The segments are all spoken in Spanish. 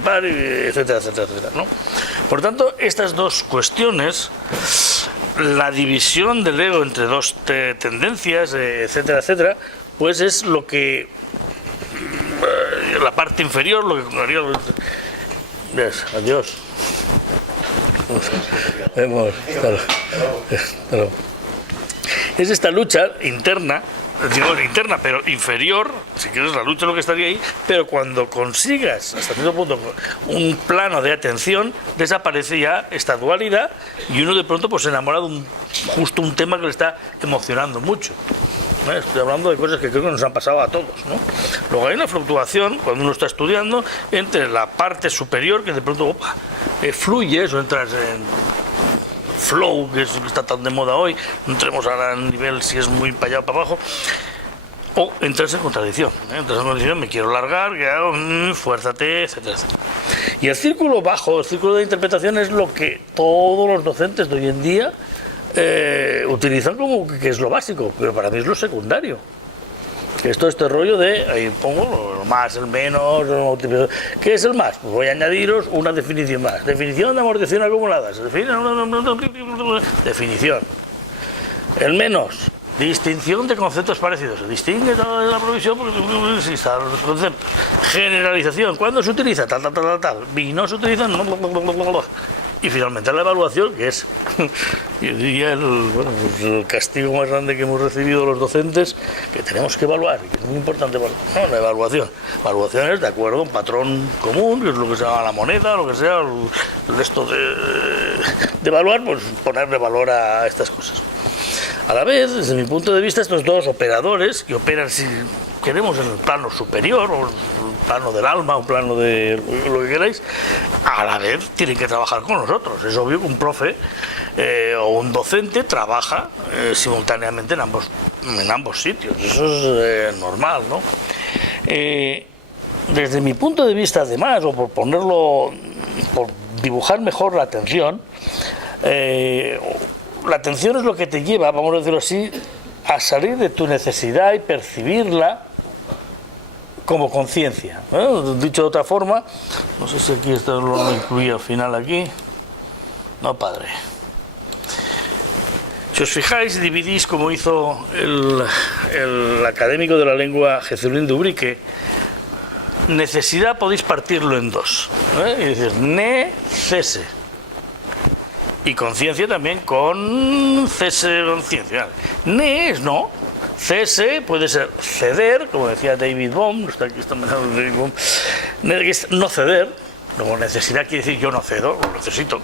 participar, etcétera, etcétera, etcétera, ¿no? Por tanto, estas dos cuestiones, la división del ego entre dos tendencias, etcétera, etcétera, pues es lo que la parte inferior, lo que adiós. Vemos, claro. Es esta lucha interna, digo interna, pero inferior, si quieres la lucha lo que estaría ahí, pero cuando consigas hasta cierto punto un plano de atención, desaparece ya esta dualidad y uno de pronto pues se enamora de justo un tema que le está emocionando mucho. Estoy hablando de cosas que creo que nos han pasado a todos, ¿no? Luego hay una fluctuación cuando uno está estudiando entre la parte superior que de pronto fluye, o entras en flow, que está tan de moda hoy, no entremos ahora en nivel si es muy para allá o para abajo, o entras en contradicción, entras en contradicción, me quiero largar, ¿qué hago? Fuérzate, etcétera, etcétera. Y el círculo bajo, el círculo de interpretación es lo que todos los docentes de hoy en día utilizan como que es lo básico, pero para mí es lo secundario. Que esto este rollo de, ahí pongo lo más, el menos, ¿qué es el más? Pues voy a añadiros una definición más. Definición de amortización acumulada. Definición. El menos, distinción de conceptos parecidos. Se distingue toda la provisión porque existen los conceptos. Generalización. ¿Cuándo se utiliza? Tal. Y no se utiliza, no. Y finalmente la evaluación, que es, yo diría, el castigo más grande que hemos recibido los docentes, que tenemos que evaluar, y que es muy importante evaluar. No, la evaluación. Evaluación es de acuerdo a un patrón común, que es lo que se llama la moneda, lo que sea, el esto de evaluar, pues ponerle valor a estas cosas. A la vez, desde mi punto de vista, estos dos operadores, que operan, si queremos, en el plano superior, o el plano del alma, o plano de lo que queráis, a la vez tienen que trabajar con nosotros. Es obvio que un profe o un docente trabaja simultáneamente en ambos sitios. Eso es normal, ¿no? Desde mi punto de vista, además, o por dibujar mejor la atención, la atención es lo que te lleva, vamos a decirlo así, a salir de tu necesidad y percibirla como conciencia. Dicho de otra forma, no sé si aquí esto lo incluí al final aquí. No, padre. Si os fijáis, dividís como hizo el académico de la lengua Jesulín de Ubrique, necesidad podéis partirlo en dos. Y decir, cese. Y conciencia también con cese, conciencia. Es no. Cese puede ser ceder, como decía David Bohm, no está aquí, está David Bohm, no ceder. Luego necesidad quiere decir yo no cedo, lo necesito.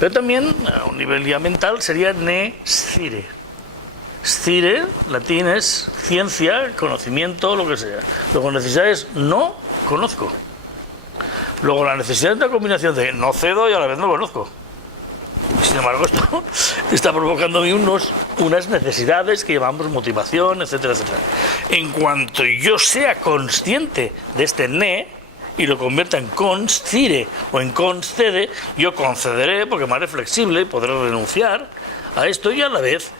Pero también, a un nivel ya mental, sería scire. Scire, latín, es ciencia, conocimiento, lo que sea. Luego necesidad es no conozco. Luego la necesidad es una combinación de no cedo y a la vez no conozco. Sin embargo, esto está provocando a mí unas necesidades que llamamos motivación, etcétera, etcétera. En cuanto yo sea consciente de este y lo convierta en conscire o en concede, yo concederé porque me haré flexible y podré renunciar a esto y a la vez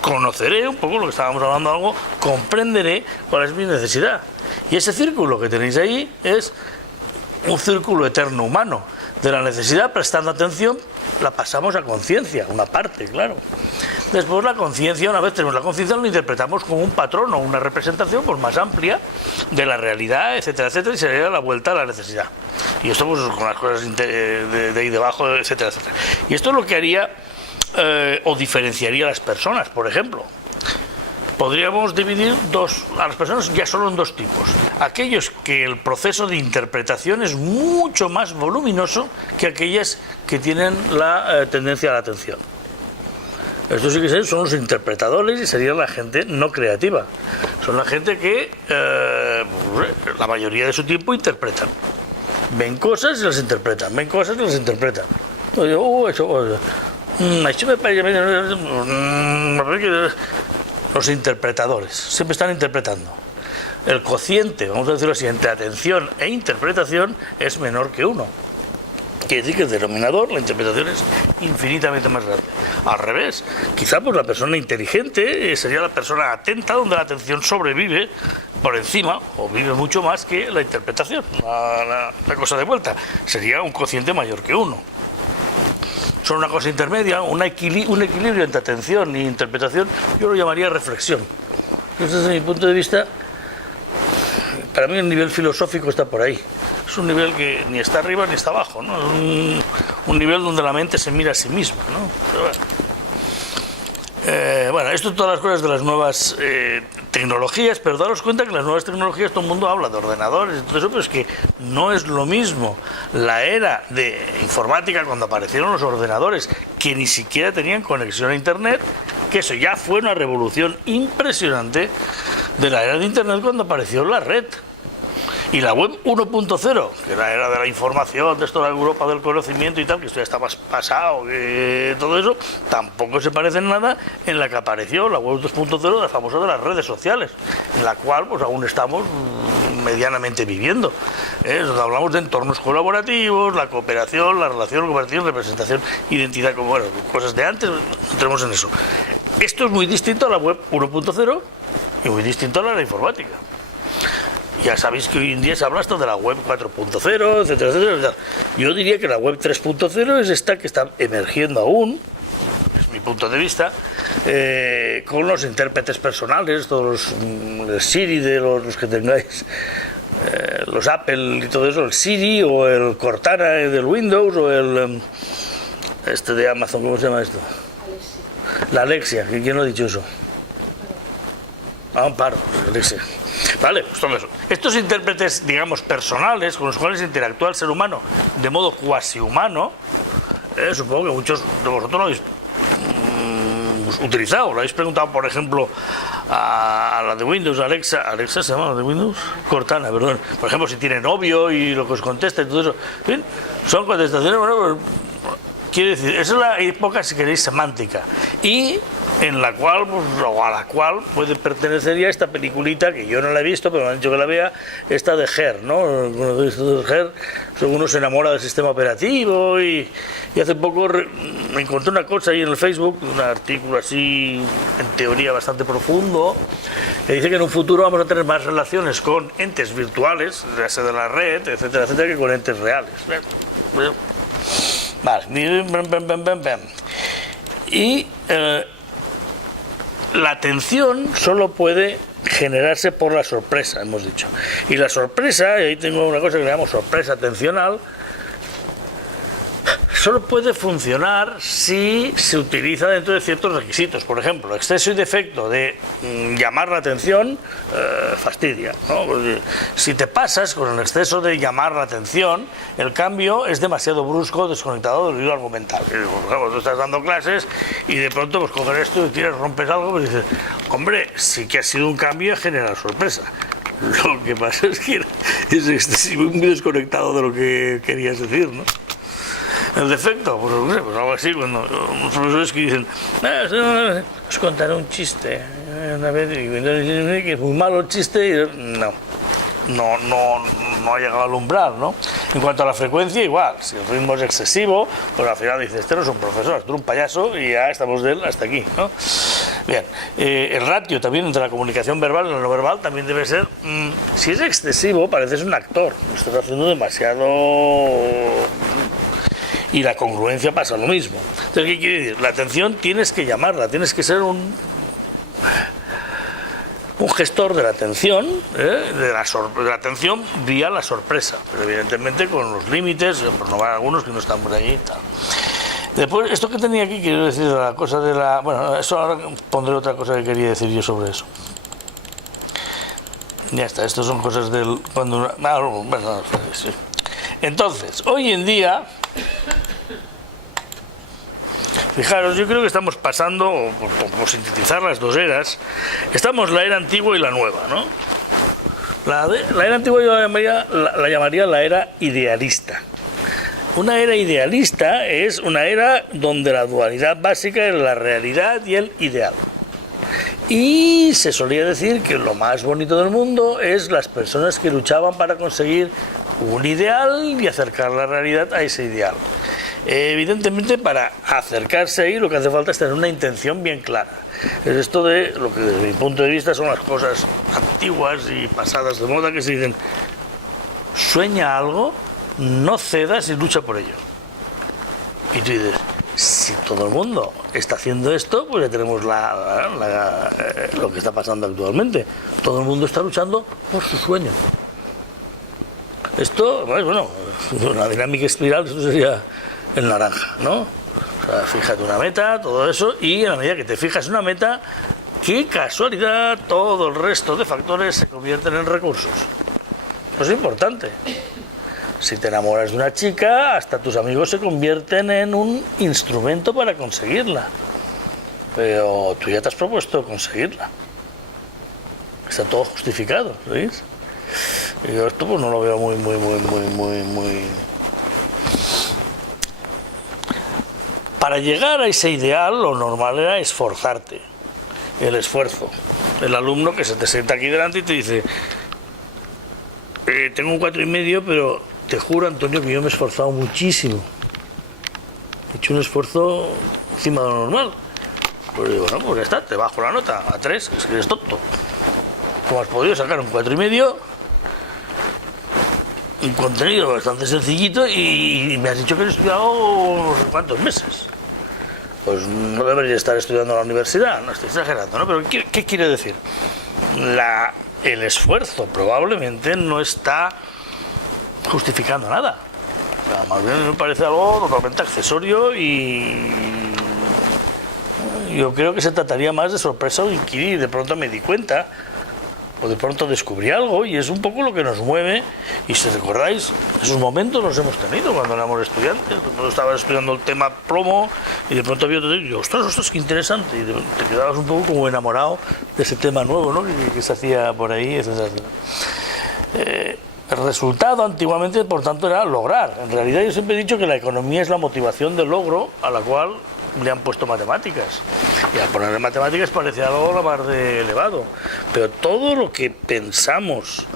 conoceré un poco lo que estábamos hablando, algo, comprenderé cuál es mi necesidad. Y ese círculo que tenéis ahí es un círculo eterno humano. De la necesidad, prestando atención, la pasamos a conciencia, una parte, claro. Después la conciencia, una vez tenemos la conciencia, lo interpretamos como un patrón o una representación pues, más amplia de la realidad, etcétera, etcétera, y sería la vuelta a la necesidad. Y esto pues, con las cosas de ahí debajo, etcétera, etcétera. Y esto es lo que haría o diferenciaría a las personas, por ejemplo. Podríamos dividir a las personas ya solo en dos tipos. Aquellos que el proceso de interpretación es mucho más voluminoso que aquellas que tienen la tendencia a la atención. Estos sí que son los interpretadores y sería la gente no creativa. Son la gente que la mayoría de su tiempo interpretan. Ven cosas y las interpretan. Ven cosas y las interpretan. Eso me parece... Los interpretadores siempre están interpretando. El cociente, vamos a decirlo así, entre atención e interpretación es menor que 1. Quiere decir que el denominador, la interpretación es infinitamente más grande. Al revés, quizá pues la persona inteligente sería la persona atenta, donde la atención sobrevive por encima, o vive mucho más que la interpretación, la cosa de vuelta. Sería un cociente mayor que 1. Son una cosa intermedia, un equilibrio entre atención e interpretación, yo lo llamaría reflexión. Entonces, desde mi punto de vista, para mí el nivel filosófico está por ahí. Es un nivel que ni está arriba ni está abajo, ¿no? Es un nivel donde la mente se mira a sí misma, ¿no? Pero bueno, esto todas las cosas de las nuevas tecnologías, pero daros cuenta que las nuevas tecnologías, todo el mundo habla de ordenadores y todo eso, pero es que no es lo mismo la era de informática cuando aparecieron los ordenadores, que ni siquiera tenían conexión a Internet, que eso ya fue una revolución impresionante de la era de Internet cuando apareció la red. Y la web 1.0, que era de la información, de esto de la Europa del conocimiento y tal, que esto ya está más pasado, que todo eso, tampoco se parece en nada en la que apareció la web 2.0, la famosa de las redes sociales, en la cual pues aún estamos medianamente viviendo. Donde hablamos de entornos colaborativos, la cooperación, la relación, cooperación, representación, identidad, como bueno, cosas de antes, no entremos en eso. Esto es muy distinto a la web 1.0 y muy distinto a la informática. Ya sabéis que hoy en día se habla hasta de la web 4.0, etcétera, etcétera. Yo diría que la web 3.0 es esta que está emergiendo aún, es mi punto de vista, con los intérpretes personales, todos el Siri de los que tengáis, los Apple y todo eso, el Siri o el Cortana del Windows o el este de Amazon, ¿cómo se llama esto? Alexia. La Alexia, ¿quién lo ha dicho eso? Amparo, Alexia. Vale, pues todo eso. Estos intérpretes, digamos, personales, con los cuales interactúa el ser humano de modo cuasi humano, supongo que muchos de vosotros lo habéis utilizado. Lo habéis preguntado, por ejemplo, a la de Windows, Alexa. ¿Alexa se llama la de Windows? Cortana, perdón. Por ejemplo, si tiene novio y lo que os contesta y todo eso. ¿Bien? Son contestaciones, bueno, quiere decir, esa es la época, si queréis, semántica. Y en la cual, pues, o a la cual puede pertenecer ya esta peliculita, que yo no la he visto, pero me han dicho que la vea, esta de Her, ¿no? Her, uno se enamora del sistema operativo y hace poco me encontré una cosa ahí en el Facebook, un artículo así, en teoría bastante profundo, que dice que en un futuro vamos a tener más relaciones con entes virtuales, ya sea de la red, etcétera, etcétera, que con entes reales. Vale. Y la atención solo puede generarse por la sorpresa, hemos dicho. Y la sorpresa, y ahí tengo una cosa que le llamamos sorpresa atencional, solo puede funcionar si se utiliza dentro de ciertos requisitos. Por ejemplo, exceso y defecto de llamar la atención fastidia, ¿no? Porque si te pasas con el exceso de llamar la atención, el cambio es demasiado brusco, desconectado del hilo argumental. Por ejemplo, tú estás dando clases y de pronto pues coges esto y tiras, rompes algo, pues dices, hombre, sí que ha sido un cambio y genera sorpresa. Lo que pasa es que es excesivo y muy desconectado de lo que querías decir, ¿no? El defecto, pues no sé, pues algo así, cuando los profesores que dicen, os contaré un chiste, una vez, que es muy malo el chiste, y no ha llegado al umbral, ¿no? En cuanto a la frecuencia, igual, si el ritmo es excesivo, pues al final dices, este no es un profesor, este es un payaso, y ya estamos de él hasta aquí, ¿no? Bien, el ratio también entre la comunicación verbal y la no verbal también debe ser, si es excesivo, pareces un actor, lo estás haciendo demasiado. Y la congruencia pasa lo mismo. Entonces, ¿qué quiere decir? La atención tienes que llamarla, tienes que ser un gestor de la atención, de la atención vía la sorpresa, pero evidentemente con los límites, por nombrar algunos que no están por allí y tal. Después, esto que tenía aquí, quiero decir, la cosa de la... Bueno, eso ahora pondré otra cosa que quería decir yo sobre eso. Ya está, esto son cosas del... Bueno, sí. Entonces, hoy en día... Fijaros, yo creo que estamos pasando, por sintetizar las dos eras, estamos la era antigua y la nueva, ¿no? La era antigua yo la llamaría la era idealista. Una era idealista es una era donde la dualidad básica es la realidad y el ideal. Y se solía decir que lo más bonito del mundo es las personas que luchaban para conseguir un ideal y acercar la realidad a ese ideal. Evidentemente, para acercarse ahí lo que hace falta es tener una intención bien clara. Es esto de lo que desde mi punto de vista son las cosas antiguas y pasadas de moda, que se dicen: sueña algo, no cedas y lucha por ello. Y tú dices, si todo el mundo está haciendo esto, pues ya tenemos lo que está pasando actualmente. Todo el mundo está luchando por su sueño. Esto, bueno, una dinámica espiral, eso sería el naranja, ¿no? O sea, fíjate una meta, todo eso, y a la medida que te fijas una meta, qué casualidad, todo el resto de factores se convierten en recursos. Eso es importante. Si te enamoras de una chica, hasta tus amigos se convierten en un instrumento para conseguirla. Pero tú ya te has propuesto conseguirla. Está todo justificado, ¿veis? Y yo esto pues no lo veo muy... Para llegar a ese ideal, lo normal era esforzarte. El esfuerzo. El alumno que se te sienta aquí delante y te dice: tengo un 4,5, pero te juro, Antonio, que yo me he esforzado muchísimo. He hecho un esfuerzo encima de lo normal. Pues digo, bueno, pues ya está, te bajo la nota a 3, es que eres tonto. ¿Cómo has podido sacar un 4,5? Un contenido bastante sencillito y me has dicho que has estudiado no sé cuántos meses. Pues no deberías estar estudiando en la universidad, no estoy exagerando, ¿no? Pero ¿qué quiere decir? El esfuerzo probablemente no está justificando nada. O sea, más bien me parece algo totalmente accesorio y yo creo que se trataría más de sorpresa o inquirir. De pronto me di cuenta o de pronto descubrí algo, y es un poco lo que nos mueve. Y si recordáis, esos momentos los hemos tenido cuando éramos estudiantes, cuando estabas estudiando el tema plomo y de pronto había otro y yo, ostras, qué interesante, y te quedabas un poco como enamorado de ese tema nuevo, ¿no? que se hacía por ahí, etc. El resultado antiguamente, por tanto, era lograr. En realidad yo siempre he dicho que la economía es la motivación del logro a la cual le han puesto matemáticas. Y al ponerle matemáticas parece algo la más de elevado. Pero todo lo que pensamos,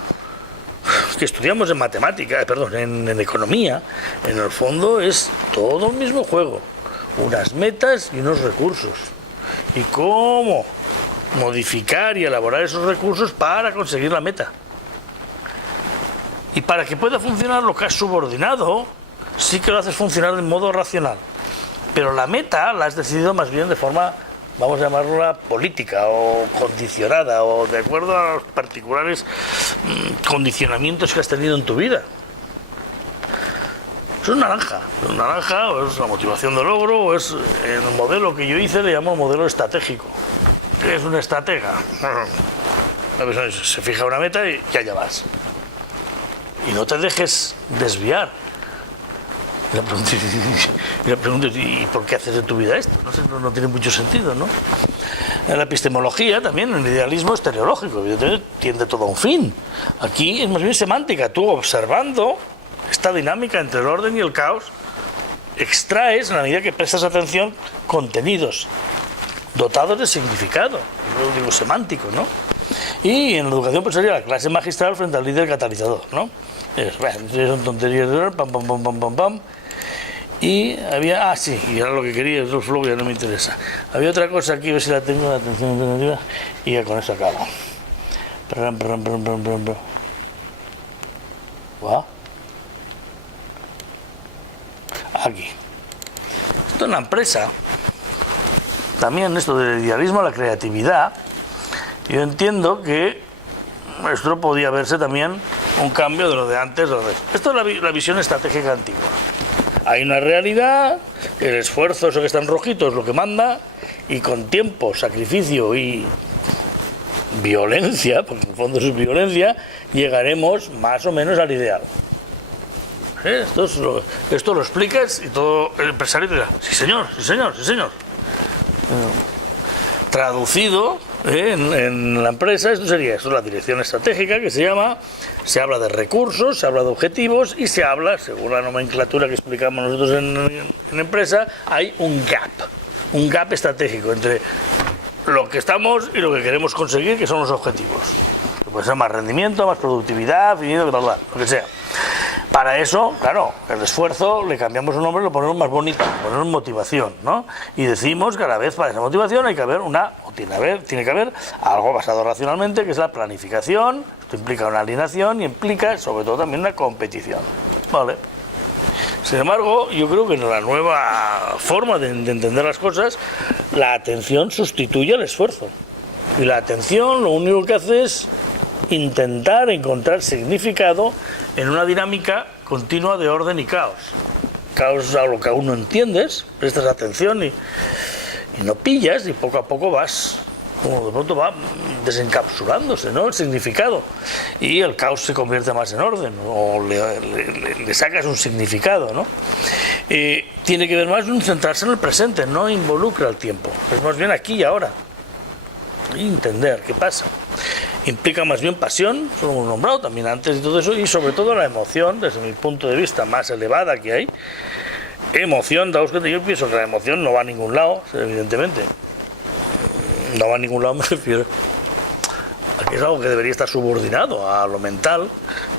que estudiamos en matemáticas, en economía, en el fondo es todo el mismo juego. Unas metas y unos recursos. Y cómo modificar y elaborar esos recursos para conseguir la meta. Y para que pueda funcionar lo que has subordinado, sí que lo haces funcionar de modo racional. Pero la meta la has decidido más bien de forma, vamos a llamarla política o condicionada, o de acuerdo a los particulares condicionamientos que has tenido en tu vida. Eso es naranja, o es la motivación de logro, o es el modelo que yo hice, le llamo modelo estratégico. ¿Qué es un estratega? La persona se fija una meta y allá vas. Y no te dejes desviar. Y le pregunto, ¿y por qué haces de tu vida esto? No tiene mucho sentido, ¿no? En la epistemología también, el idealismo es teleológico, evidentemente tiende todo a un fin. Aquí es más bien semántica. Tú, observando esta dinámica entre el orden y el caos, extraes, en la medida que prestas atención, contenidos dotados de significado. Yo digo semántico, ¿no? Y en la educación pues sería la clase magistral frente al líder catalizador, ¿no? Son tonterías de pam. Y había, y ahora lo que quería, el flow ya no me interesa. Había otra cosa aquí, a ver si la tengo, la atención alternativa, y ya con eso acabo. Aquí. Esto en la empresa, también esto del idealismo a la creatividad, yo entiendo que esto podía verse también un cambio de lo de antes. Esto es la visión estratégica antigua. Hay una realidad, el esfuerzo, eso que está en rojito, es lo que manda, y con tiempo, sacrificio y violencia, porque en el fondo es violencia, llegaremos más o menos al ideal. Esto lo explicas y todo el empresario te dirá, sí señor. Traducido en la empresa, esto es la dirección estratégica, que se habla de recursos, se habla de objetivos y se habla, según la nomenclatura que explicamos nosotros en empresa, hay un gap estratégico entre lo que estamos y lo que queremos conseguir, que son los objetivos. Que puede ser más rendimiento, más productividad, lo que sea. Para eso, claro, el esfuerzo le cambiamos un nombre, lo ponemos más bonito, lo ponemos motivación, ¿no? Y decimos que a la vez para esa motivación hay que haber tiene que haber algo basado racionalmente, que es la planificación. Esto implica una alineación y implica sobre todo también una competición, ¿vale? Sin embargo, yo creo que en la nueva forma de entender las cosas, la atención sustituye el esfuerzo. Y la atención lo único que hace es intentar encontrar significado en una dinámica continua de orden y caos. Caos es algo que aún no entiendes, prestas atención y no pillas, y poco a poco vas, como de pronto va desencapsulándose, ¿no?, el significado, y el caos se convierte más en orden, o le sacas un significado, ¿no? Tiene que ver más en centrarse en el presente, no involucra el tiempo, es más bien aquí y ahora. Y entender qué pasa. Implica más bien pasión, eso lo hemos nombrado también antes y todo eso, y sobre todo la emoción, desde mi punto de vista más elevada que hay. Emoción, daos cuenta, yo pienso que la emoción no va a ningún lado, evidentemente. No va a ningún lado, me refiero. Aquí es algo que debería estar subordinado a lo mental,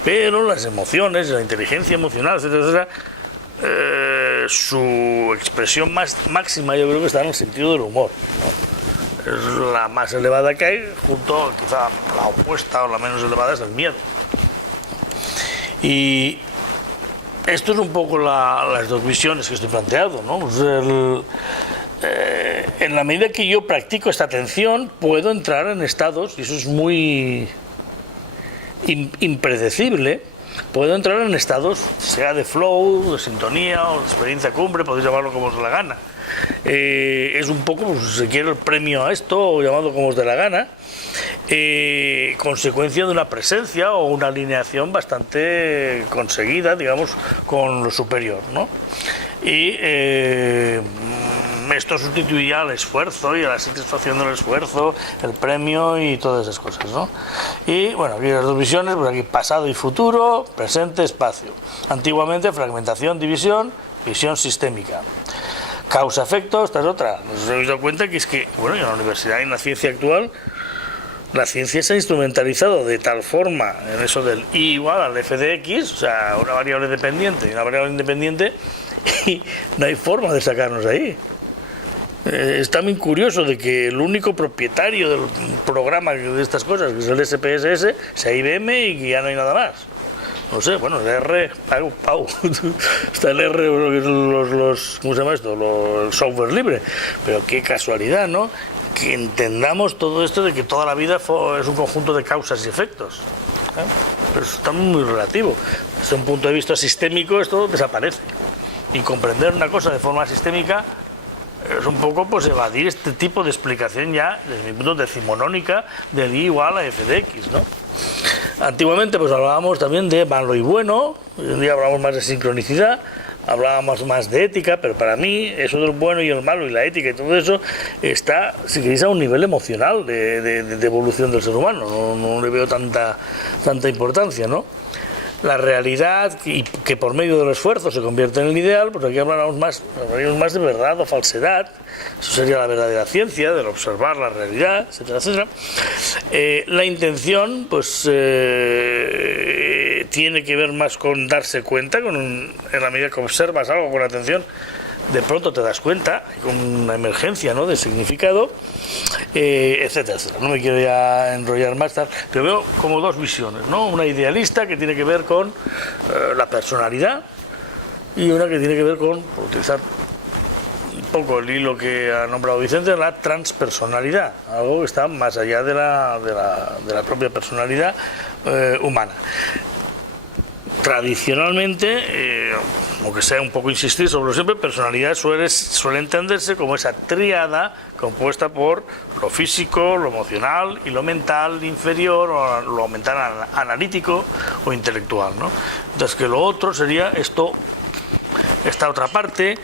pero las emociones, la inteligencia emocional, etcétera, etcétera, su expresión más máxima yo creo que está en el sentido del humor, ¿no? Es la más elevada que hay, junto quizá la opuesta o la menos elevada es el miedo. Y esto es un poco las dos visiones que estoy planteando, ¿no? Pues en la medida que yo practico esta atención, puedo entrar en estados, y eso es muy impredecible, puedo entrar en estados, sea de flow, de sintonía o de experiencia cumbre, podéis llamarlo como os dé la gana. Es un poco, pues, si se quiere, el premio a esto, o llamado como os dé la gana, consecuencia de una presencia o una alineación bastante conseguida, digamos, con lo superior, ¿no? Y esto sustituía al esfuerzo y a la satisfacción del esfuerzo, el premio y todas esas cosas, ¿no? Y bueno, aquí las dos visiones, pues aquí pasado y futuro, presente, espacio. Antiguamente fragmentación, división, visión sistémica. Causa-efecto, esta es otra. Nos hemos dado cuenta que es que, bueno, en la universidad y en la ciencia actual, la ciencia se ha instrumentalizado de tal forma en eso del I igual al f de x, o sea, una variable dependiente y una variable independiente, y no hay forma de sacarnos ahí. Es también curioso de que el único propietario del programa de estas cosas, que es el SPSS, sea IBM y que ya no hay nada más. No sé, bueno, el R, Pau, está el R, ¿cómo se llama esto? El software libre, pero qué casualidad, ¿no? Que entendamos todo esto de que toda la vida es un conjunto de causas y efectos. Pero eso está muy relativo. Desde un punto de vista sistémico esto desaparece. Y comprender una cosa de forma sistémica es un poco pues evadir este tipo de explicación ya, desde mi punto decimonónica, del I igual a f de x, ¿no? Antiguamente pues hablábamos también de malo y bueno, hoy en día hablamos más de sincronicidad, hablábamos más de ética, pero para mí eso del bueno y el malo y la ética y todo eso está, si queréis, a un nivel emocional de evolución del ser humano, no le veo tanta importancia, ¿no? La realidad, y que por medio del esfuerzo se convierte en el ideal, pues aquí hablaríamos más de verdad o falsedad. Eso sería la verdadera ciencia, del observar la realidad, etcétera, etcétera. La intención, pues, tiene que ver más con darse cuenta, en la medida que observas algo con atención, de pronto te das cuenta, con una emergencia, ¿no?, de significado, etcétera, etcétera. No me quiero ya enrollar más, pero veo como dos visiones, ¿no? Una idealista que tiene que ver con la personalidad y una que tiene que ver con, por utilizar un poco el hilo que ha nombrado Vicente, la transpersonalidad, algo que está más allá de la propia personalidad humana. Tradicionalmente, aunque sea un poco insistir sobre lo siempre, personalidad suele entenderse como esa tríada compuesta por lo físico, lo emocional y lo mental inferior, o lo mental analítico o intelectual, ¿no? Entonces que lo otro sería esta otra parte,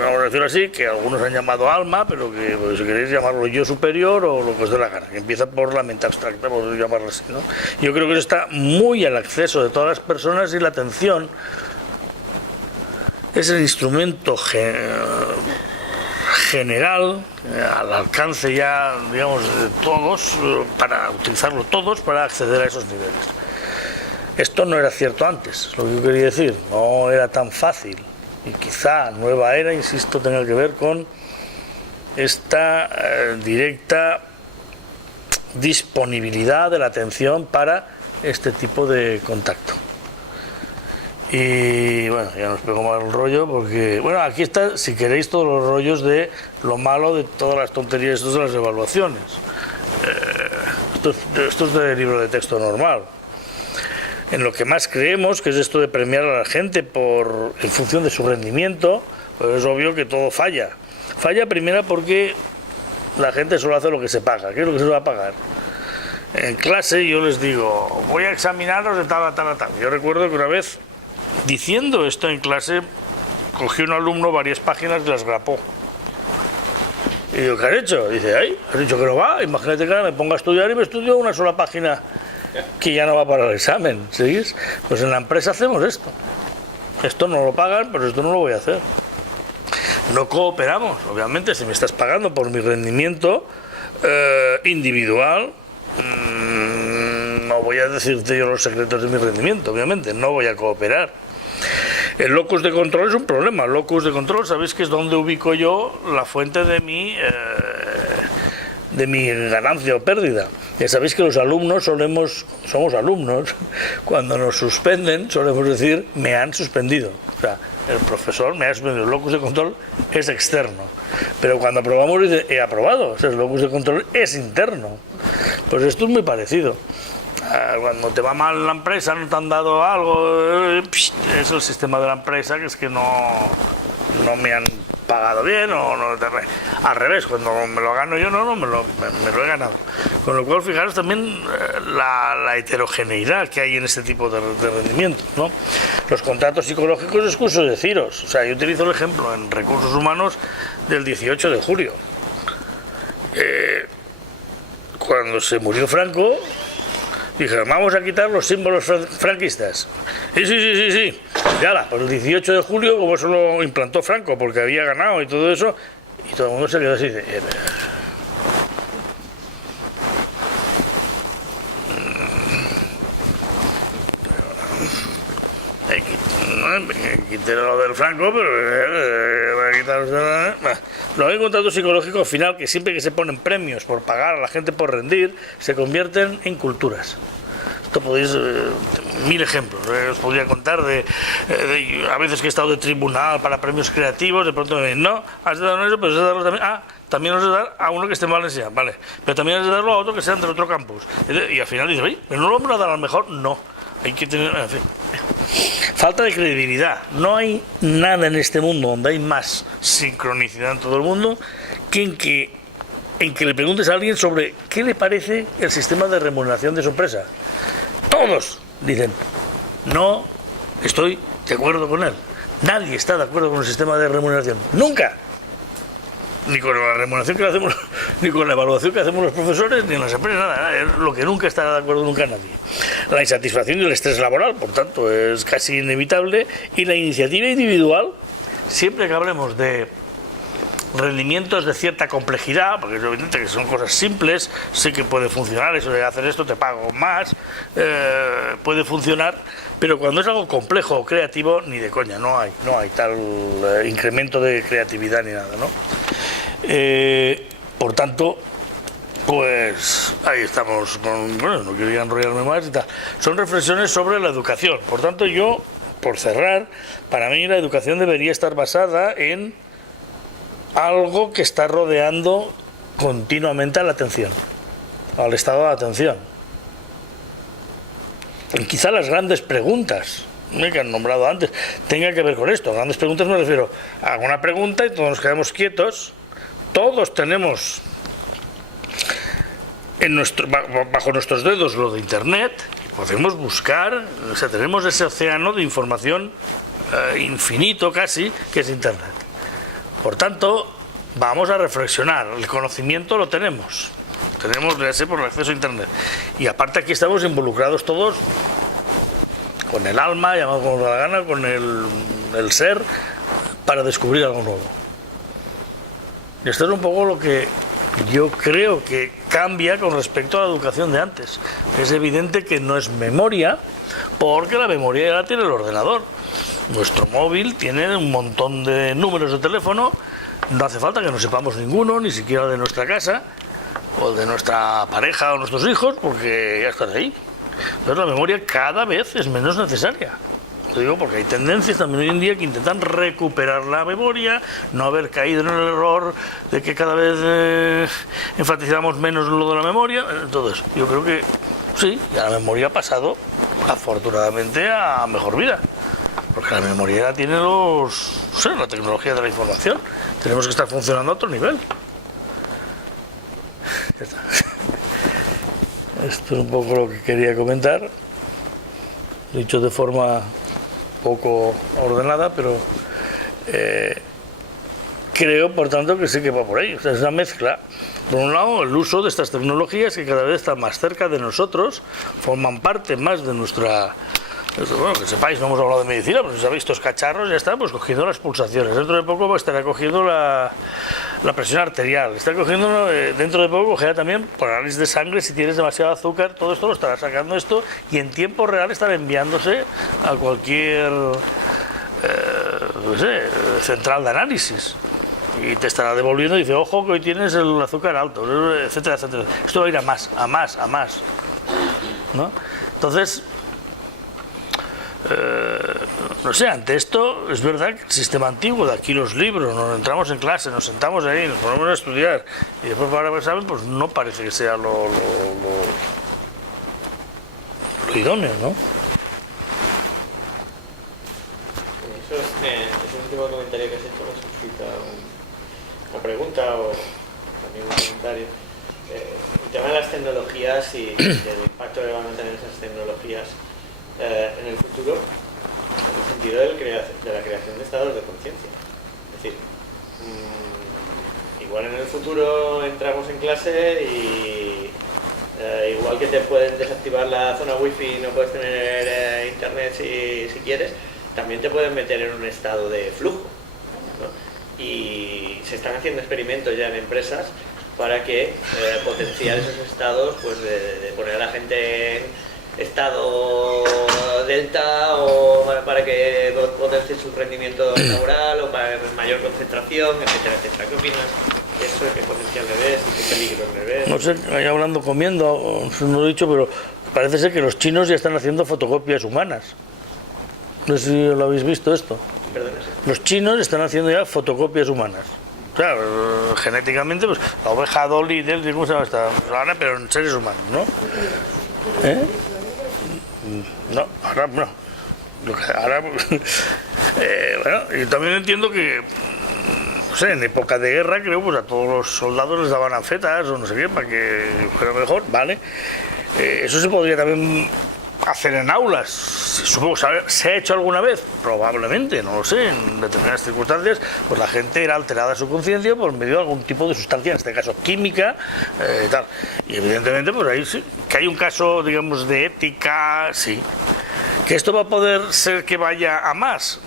vamos a decirlo así, que algunos han llamado alma, pero que, pues, si queréis llamarlo yo superior o lo que os dé la gana, que empieza por la mente abstracta, por llamarlo así, ¿no? Yo creo que eso está muy al acceso de todas las personas, y la atención es el instrumento general, al alcance ya, digamos, de todos, para utilizarlo todos para acceder a esos niveles. Esto no era cierto antes, es lo que yo quería decir, no era tan fácil. Y quizá nueva era, insisto, tenga que ver con esta directa disponibilidad de la atención para este tipo de contacto. Y bueno, ya nos pegó mal el rollo porque, bueno, aquí está, si queréis, todos los rollos de lo malo de todas las tonterías, estos de las evaluaciones. Esto es del libro de texto normal. En lo que más creemos, que es esto de premiar a la gente en función de su rendimiento, pues es obvio que todo falla. Falla primero porque la gente solo hace lo que se paga. ¿Qué es lo que se va a pagar? En clase yo les digo, voy a examinaros de tal a tal a tal. Yo recuerdo que una vez, diciendo esto en clase, cogí un alumno varias páginas y las grapó. Y digo, ¿qué has hecho? Dice, ay, has dicho que no va. Imagínate que ahora me ponga a estudiar y me estudio una sola página que ya no va para el examen. ¿Seguís? Pues en la empresa hacemos esto. Esto no lo pagan, pero esto no lo voy a hacer. No cooperamos. Obviamente, si me estás pagando por mi rendimiento individual, no voy a decirte yo los secretos de mi rendimiento, obviamente. No voy a cooperar. El locus de control es un problema. El locus de control, sabéis que es donde ubico yo la fuente de mi ganancia o pérdida. Ya sabéis que los alumnos somos alumnos. Cuando nos suspenden, solemos decir, me han suspendido. O sea, el profesor me ha suspendido. El locus de control es externo. Pero cuando aprobamos, dice, he aprobado. O sea, el locus de control es interno. Pues esto es muy parecido. Cuando te va mal la empresa, no te han dado algo, es el sistema de la empresa, que es que no me han pagado bien, o no, al revés, cuando me lo gano yo, me lo he ganado. Con lo cual, fijaros también la heterogeneidad que hay en este tipo de rendimiento, ¿no? Los contratos psicológicos es curso de deciros. O sea, yo utilizo el ejemplo en recursos humanos del 18 de julio. Cuando se murió Franco, dije, vamos a quitar los símbolos franquistas. Sí. Ya, pero el 18 de julio, como eso lo implantó Franco, porque había ganado y todo eso, y todo el mundo se quedó así. Quité lo del Franco, pero voy a quitar lo hay un contrato psicológico final que siempre que se ponen premios por pagar a la gente por rendir, se convierten en culturas. Esto podéis, mil ejemplos, os podría contar de a veces que he estado de tribunal para premios creativos, de pronto me dicen, no, has de dar eso, pero has de darlo también, también has de dar a uno que esté en Valencia, vale, pero también has de darlo a otro que sea del otro campus. Y al final dices, oye, pero no lo vamos a dar al mejor, no, hay que tener, en fin. Falta de credibilidad. No hay nada en este mundo donde hay más sincronicidad en todo el mundo que en que le preguntes a alguien sobre qué le parece el sistema de remuneración de su empresa. Todos dicen, no estoy de acuerdo con él. Nadie está de acuerdo con el sistema de remuneración. Nunca. Ni con la remuneración que hacemos, ni con la evaluación que hacemos los profesores, ni en las empresas, nada. Es lo que nunca está de acuerdo nunca nadie. La insatisfacción y el estrés laboral, por tanto, es casi inevitable. Y la iniciativa individual, siempre que hablemos de rendimientos de cierta complejidad, porque es evidente que son cosas simples, sé que puede funcionar, eso de hacer esto te pago más, puede funcionar, pero cuando es algo complejo o creativo, ni de coña, no hay tal incremento de creatividad ni nada, ¿no? Por tanto, pues ahí estamos bueno, no quiero ya enrollarme más y tal. Son reflexiones sobre la educación. Por tanto, yo, por cerrar, para mí la educación debería estar basada en algo que está rodeando continuamente a la atención, al estado de atención. Y quizá las grandes preguntas que han nombrado antes tengan que ver con esto. Grandes preguntas me refiero a alguna pregunta y todos nos quedamos quietos. Todos tenemos bajo nuestros dedos lo de Internet, podemos buscar, o sea, tenemos ese océano de información infinito casi, que es Internet. Por tanto, vamos a reflexionar. El conocimiento lo tenemos, ya sé, por el acceso a Internet. Y aparte aquí estamos involucrados todos con el alma, llamado como la gana, con el ser, para descubrir algo nuevo. Y esto es un poco lo que yo creo que cambia con respecto a la educación de antes. Es evidente que no es memoria, porque la memoria ya la tiene el ordenador. Nuestro móvil tiene un montón de números de teléfono, no hace falta que no sepamos ninguno, ni siquiera de nuestra casa, o de nuestra pareja o nuestros hijos, porque ya están ahí. Entonces la memoria cada vez es menos necesaria. Lo digo porque hay tendencias también hoy en día que intentan recuperar la memoria, no haber caído en el error de que cada vez enfatizamos menos lo de la memoria, todo eso. Yo creo que sí, ya la memoria ha pasado afortunadamente a mejor vida, porque la memoria ya tiene la tecnología de la información. Tenemos que estar funcionando a otro nivel. Ya está. Esto es un poco lo que quería comentar, dicho de forma poco ordenada, pero creo, por tanto, que sí que va por ahí. O sea, es una mezcla. Por un lado, el uso de estas tecnologías que cada vez están más cerca de nosotros, forman parte más de nuestra... Bueno, que sepáis, no hemos hablado de medicina, pero si sabéis, estos cacharros ya están pues cogiendo las pulsaciones. Dentro de poco estará cogiendo la presión arterial. Está cogiendo, dentro de poco cogerá también por análisis de sangre si tienes demasiado azúcar. Todo esto lo estará sacando esto y en tiempo real estará enviándose a cualquier no sé, central de análisis. Y te estará devolviendo y dice, ojo que hoy tienes el azúcar alto, etcétera, etcétera. Esto va a ir a más, a más, a más, ¿no? Entonces, no sé, ante esto es verdad que el sistema antiguo de aquí los libros, nos entramos en clase, nos sentamos ahí, nos ponemos a estudiar y después para el examen, pues no parece que sea lo idóneo, ¿no? Ese último comentario que has hecho me suscita una pregunta o también un comentario. El tema de las tecnologías y del impacto que van a tener esas tecnologías en el futuro, en el sentido de la creación de estados de conciencia. Es decir, igual en el futuro entramos en clase y igual que te pueden desactivar la zona wifi y no puedes tener internet si quieres, también te pueden meter en un estado de flujo, ¿no? Y se están haciendo experimentos ya en empresas para que potenciar esos estados, pues de poner a la gente en estado delta o para que potencie su rendimiento laboral o para mayor concentración, etcétera, etcétera. ¿Qué opinas de eso? ¿Qué potencial le ves y qué peligro le ves? No sé, ahí hablando, comiendo, no lo he dicho, pero parece ser que los chinos ya están haciendo fotocopias humanas. No sé si lo habéis visto esto. Perdona, sí. Los chinos están haciendo ya fotocopias humanas. Claro, genéticamente, pues la oveja Dolly, ¿cómo se llama esta? Pero en seres humanos, ¿no? ¿Eh? No, ahora no. Ahora, bueno, y también entiendo que, no sé, en época de guerra, creo, pues a todos los soldados les daban anfetas o no sé qué, para que fuera mejor, ¿vale? Eso se podría también hacer en aulas. Supongo que se ha hecho alguna vez, probablemente, no lo sé, en determinadas circunstancias, pues la gente era alterada su conciencia por medio de algún tipo de sustancia, en este caso química, tal. Y evidentemente, pues ahí sí, que hay un caso, digamos, de ética, sí. ¿Que esto va a poder ser que vaya a más?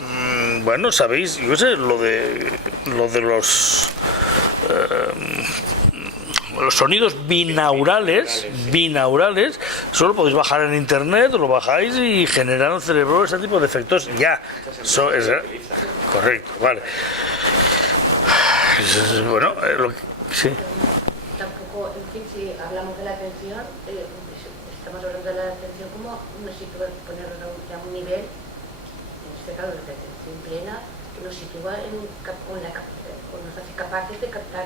Bueno, sabéis, yo sé, lo de los sonidos binaurales, solo podéis bajar en internet, lo bajáis y generar en el cerebro ese tipo de efectos ya. Correcto, vale. Bueno, sí. Tampoco, en fin, si hablamos de la atención, estamos hablando de la atención como ponerlo a un nivel, en este caso de atención plena, que nos sitúa nos hace capaces de captar.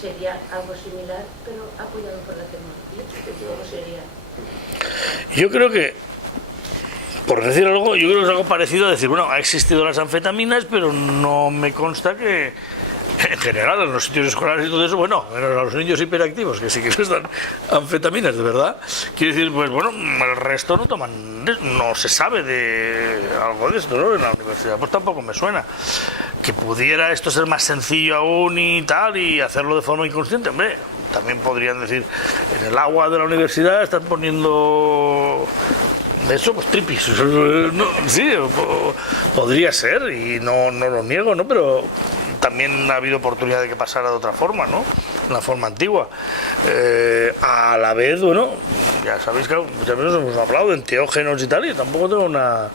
Sería algo similar, pero apoyado por la tecnología. ¿Cómo sería? Yo creo que, por decir algo, yo creo que es algo parecido a decir, bueno, ha existido las anfetaminas, pero no me consta que, en general, en los sitios escolares y todo eso, bueno, menos a los niños hiperactivos, que sí que les dan anfetaminas, de verdad. Quiere decir, pues bueno, el resto no toman, no se sabe de algo de esto, ¿no? En la universidad, pues tampoco me suena. Que pudiera esto ser más sencillo aún y tal, y hacerlo de forma inconsciente, hombre, también podrían decir, en el agua de la universidad están poniendo eso, pues tripis, no, sí, podría ser, y no lo niego, ¿no? Pero también ha habido oportunidad de que pasara de otra forma, ¿no? La forma antigua. A la vez, bueno, ya sabéis que muchas veces hemos hablado de enteógenos y tal, y tampoco tengo una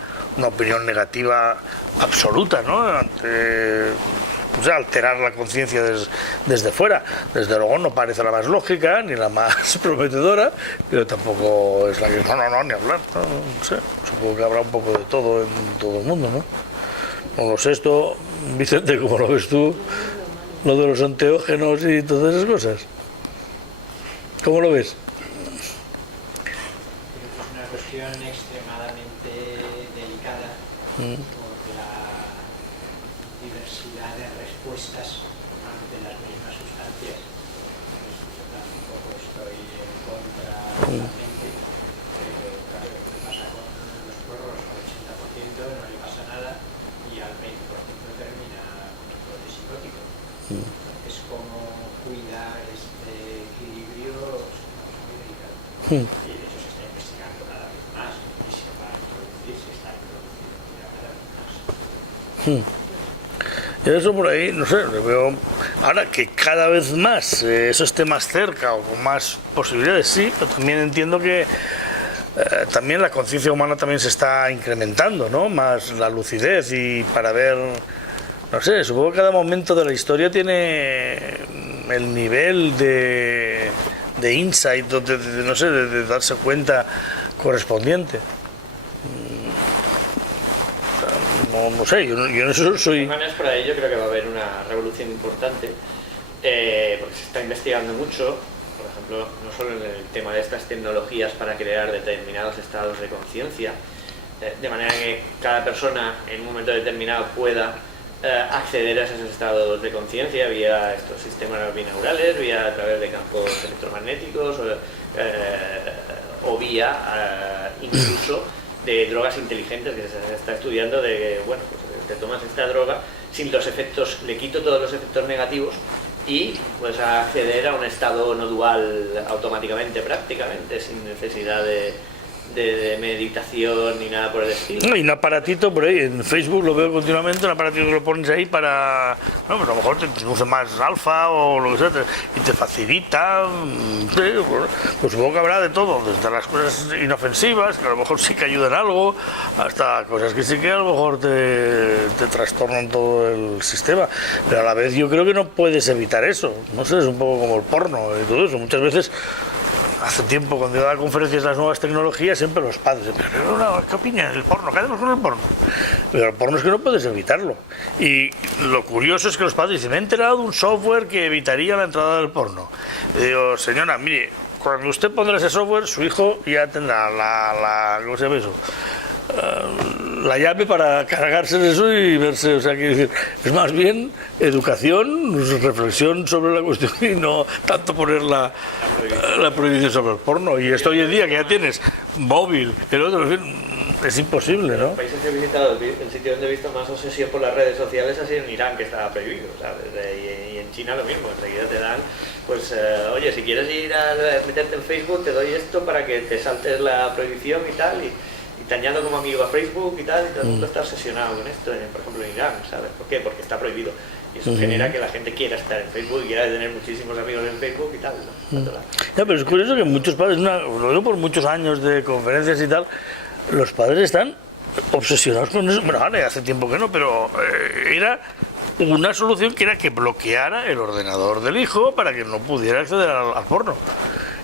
opinión negativa absoluta, ¿no? Ante, o sea, alterar la conciencia desde fuera. Desde luego no parece la más lógica ni la más prometedora, pero tampoco es la que no, ni hablar, no sé, supongo que habrá un poco de todo en todo el mundo, ¿no? No lo sé esto, Vicente, ¿cómo lo ves tú? Lo de los enteógenos y todas esas cosas. ¿Cómo lo ves? Creo que es una cuestión extremadamente delicada por la diversidad de respuestas ante las mismas sustancias. Yo tampoco estoy en contra totalmente, pero claro, lo que pasa con los porros al 80% no le pasa nada y al 20% termina con un brote psicótico. Entonces, ¿cómo cuidar este equilibrio? Es una cosa muy delicada. Y de hecho se está investigando cada vez más y se va a introducir, se está introduciendo ya cada vez más. Y eso por ahí, no sé, lo veo ahora que cada vez más eso esté más cerca o con más posibilidades, sí, pero también entiendo que también la conciencia humana también se está incrementando, ¿no? Más la lucidez y para ver, no sé, supongo que cada momento de la historia tiene el nivel de insight, no sé, de darse cuenta correspondiente. No sé, yo en eso soy... De todas maneras, para ello creo que va a haber una revolución importante, porque se está investigando mucho, por ejemplo, no solo en el tema de estas tecnologías para crear determinados estados de conciencia, de manera que cada persona en un momento determinado pueda acceder a esos estados de conciencia vía estos sistemas binaurales, vía a través de campos electromagnéticos o vía incluso de drogas inteligentes, que se está estudiando de que, bueno, pues te tomas esta droga sin los efectos, le quito todos los efectos negativos y puedes acceder a un estado no dual automáticamente, prácticamente, sin necesidad de meditación ni nada por el estilo. Y un aparatito por ahí, en Facebook lo veo continuamente, un aparatito que lo pones ahí para, no, pues a lo mejor te introduce más alfa o lo que sea, y te facilita, sí, pues supongo que habrá de todo, desde las cosas inofensivas, que a lo mejor sí que ayudan algo, hasta cosas que sí que a lo mejor te trastornan todo el sistema, pero a la vez yo creo que no puedes evitar eso, no sé, es un poco como el porno y todo eso, muchas veces. Hace tiempo, cuando yo daba conferencias de las nuevas tecnologías, siempre los padres, pero ¿qué opinan del porno? ¿Qué hacemos con el porno? Pero el porno es que no puedes evitarlo. Y lo curioso es que los padres dicen, me he enterado de un software que evitaría la entrada del porno. Y digo, señora, mire, cuando usted pondrá ese software, su hijo ya tendrá ¿cómo se llama eso? La llave para cargarse de eso y verse, o sea, quiero decir, es más bien educación, reflexión sobre la cuestión y no tanto poner la prohibición sobre el porno. Y esto hoy en día que ya tienes móvil, el otro, en fin, es imposible, ¿no? En los países que he visitado, el sitio donde he visto más obsesión por las redes sociales ha sido en Irán, que estaba prohibido, ¿sabes? Y en China lo mismo, enseguida te dan, pues, oye, si quieres ir a meterte en Facebook, te doy esto para que te saltes la prohibición y tal, y te añado como amigo a Facebook y tal, y todo el mundo está obsesionado con esto, por ejemplo en Irán, ¿sabes? ¿Por qué? Porque está prohibido. Y eso genera que la gente quiera estar en Facebook y quiera tener muchísimos amigos en Facebook y tal, ¿no? Ya, pero es curioso que muchos padres, lo digo por muchos años de conferencias y tal, los padres están obsesionados con eso. Bueno, ahora hace tiempo que no, pero era una solución que era que bloqueara el ordenador del hijo para que no pudiera acceder al porno.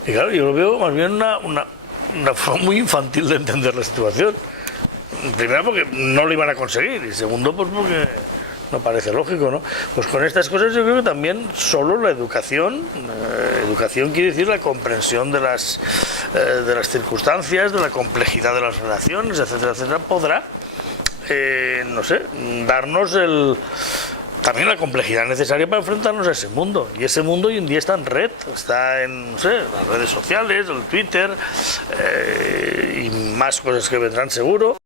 Y claro, yo lo veo más bien una forma muy infantil de entender la situación. Primero porque no lo iban a conseguir y segundo pues porque no parece lógico, ¿no? Pues con estas cosas yo creo que también solo la educación quiere decir la comprensión de las circunstancias, de la complejidad de las relaciones, etcétera, etcétera, podrá, no sé, darnos también la complejidad necesaria para enfrentarnos a ese mundo. Y ese mundo hoy en día está en red, está en, no sé, las redes sociales, el Twitter y más cosas que vendrán seguro.